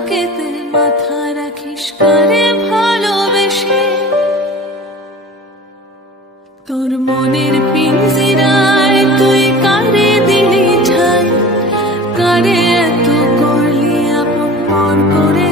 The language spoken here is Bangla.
বুকেতে মাথা রাখিস কারে ভালোবেসে। তোর মনের পিঞ্জিরায় তুই কারে দিলি ঠাই, কারে এত করলি আপন পর করে